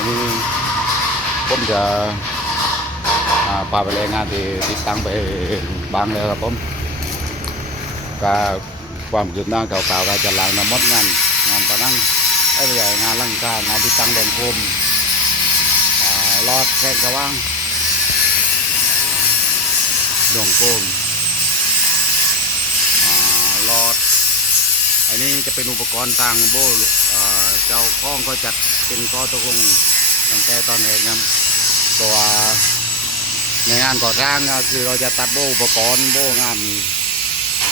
อันนี้ผมจะพาไปแรายงานที่ติดตั้งไปบางเลยครับผมก็ความคืบหน้าเก่าๆก็จะล้างน้ำมดงานงานปะนั่งไอ้ใหญ่งานร่างกายงานที่ตั้งแดงโคมอ่ารอดแค่กระว่างดงโคมอ่ารอด อันนี้จะเป็นอุปกรณ์ทางโบ เจ้าข้องก็จัดเป็นข้อตกลงตั้งแต่ตอนแรกครับตัวในงานก่อสร้างก็คือเราจะตัดโบอุปกรณ์โบงาน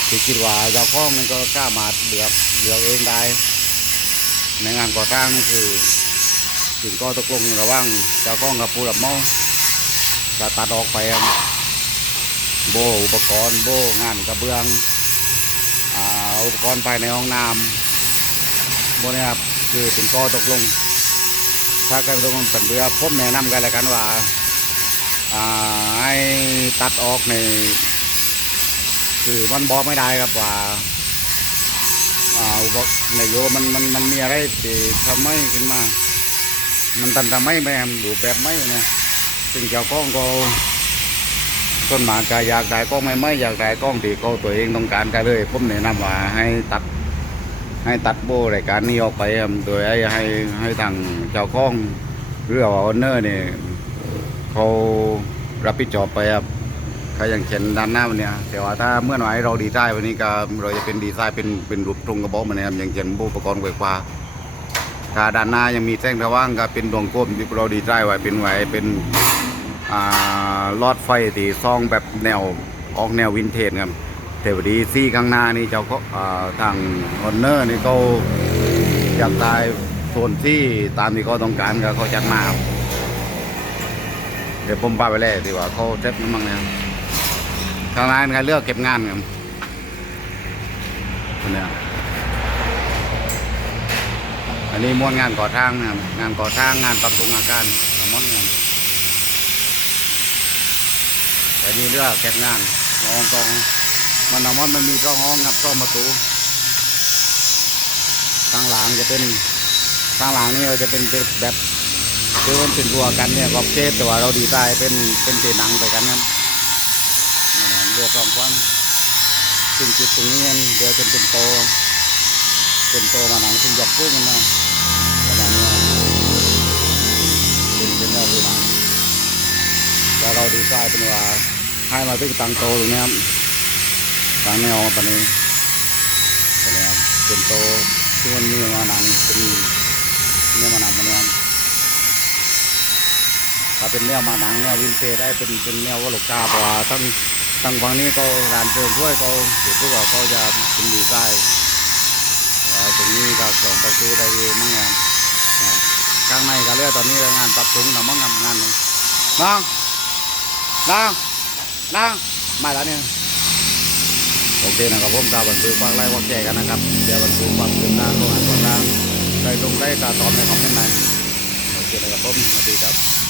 ที่คิดว่าเจ้าข้องนี่ก็กล้ามาเลือกเลือกเองได้ ในงานก่อสร้างคือถึงข้อตกลงระว่างเจ้าข้องกับผู้รับเหมาจะตัดออกไปครับโบอุปกรณ์โบงานกระเบื้องอ่าอุปกรณ์ภายในห้องน้ำพวกนี้ครับ คือเป็นข้อตกลง ถ้าการตกลงเป็นเรือผมแนะนำกันแล้วกันว่าให้ตัดออกในคือมันบอกไม่ได้ครับว่าอุปกในโยมันมันมันมีอะไรที่ทำให้ขึ้นมา มันตันทำให้ไม่ดูแบบไม่นะซึ่งเจ้าของก็ส่วนมากก็อยากได้กล้องไม่ไม่อยากได้กล้องที่เขาตัวเองต้องการก็เลยผมแนะนำว่าให้ตัด ให้ตัดโบรายการนี้ออกไปครับโดยให้ให้ให้ทางเจ้าของหรือว่าออเนอร์เนี่ยเขารับผิดชอบไปครับถ้าอย่างเช่นด้านหน้าวันเนี้ยแต่ว่าถ้าเมื่อไหร่เราดีไซน์วันนี้ก็เราจะเป็นดีไซน์เป็นเป็นรูปตรงกระบอกมันนะครับอย่างเช่นอุปกรณ์ไฟฟ้าถ้าด้านหน้ายังมีแท่งระว่างก็เป็นดวงกลมที่เราดีไซน์ไว้เป็นไว้เป็นอ่าลอดไฟตีซองแบบแนวออกแนววินเทจครับ แต่พอดีซี่ข้างหน้านี่เจ้าก็ทางออนเนอร์นี่เขาอยากได้โซนที่ตามที่เขาต้องการก็เขาจัดมาครับเดี๋ยวผมพาไปเลยดีกว่าเขาเซ็ตมันบ้างนะครับทางร้านก็เลือกเก็บงานครับเนี่ยอันนี้ม้วนงานก่อสร้างนะครับงานก่อสร้างงานปรับปรุงอาคารทั้งหมดเนี่ยแต่นี่เรื่องเก็บงานห้องกอง มันเอามันมันมีร่องห้องครับร่องประตูข้างหลังจะเป็นข้างหลังนี่เราจะเป็นแบบคือมันเป็นรัวกันเนี่ยกอบเชฟแต่ว่าเราดีไซน์เป็นเป็นเตหนังไปกันครับนี่เรือสองควันซึ่งจุดตรงนี้เดี๋ยวจะเป็นโตเป็นโตมาหนังซึ่งหยกพุ่งมันมาประมาณนี้เป็นเป็นเรื่องหนังแล้วเราดีไซน์เป็นว่าให้มาตึ้งตังโตตรงนี้ครับ ตังแนวปานนี้เป็นแนวเป็นโตที่มันมีมาหนังเป็นเนื้อมาหนังมันเนี่ยถ้าเป็นแนวมาหนังแนววินเทจได้เป็นเป็นแนววัลกาเพราะว่าทั้งทั้งฝั่งนี้ก็ร้านเติมด้วยก็ถือพวกเราก็จะเป็นดีไซน์เอ่อตรงนี้ก็ส่งประตูได้ดีมั่งครับนข้างในก็เรียกตอนนี้งานปรับปรุงทำมั่งงานงานนี้น้องนั่งนั่งมาแล้วเนี่ย โอเคนะครับผมตาบันทึกฟังไล่ว่าแก่กันนะครับเดี๋ยวบันทึกความคืนหน้าของงานก่อสร้างใครตรงได้ตาตอบในคอมเมนต์ไหนโอเคนะครับผมสวัสดีครับ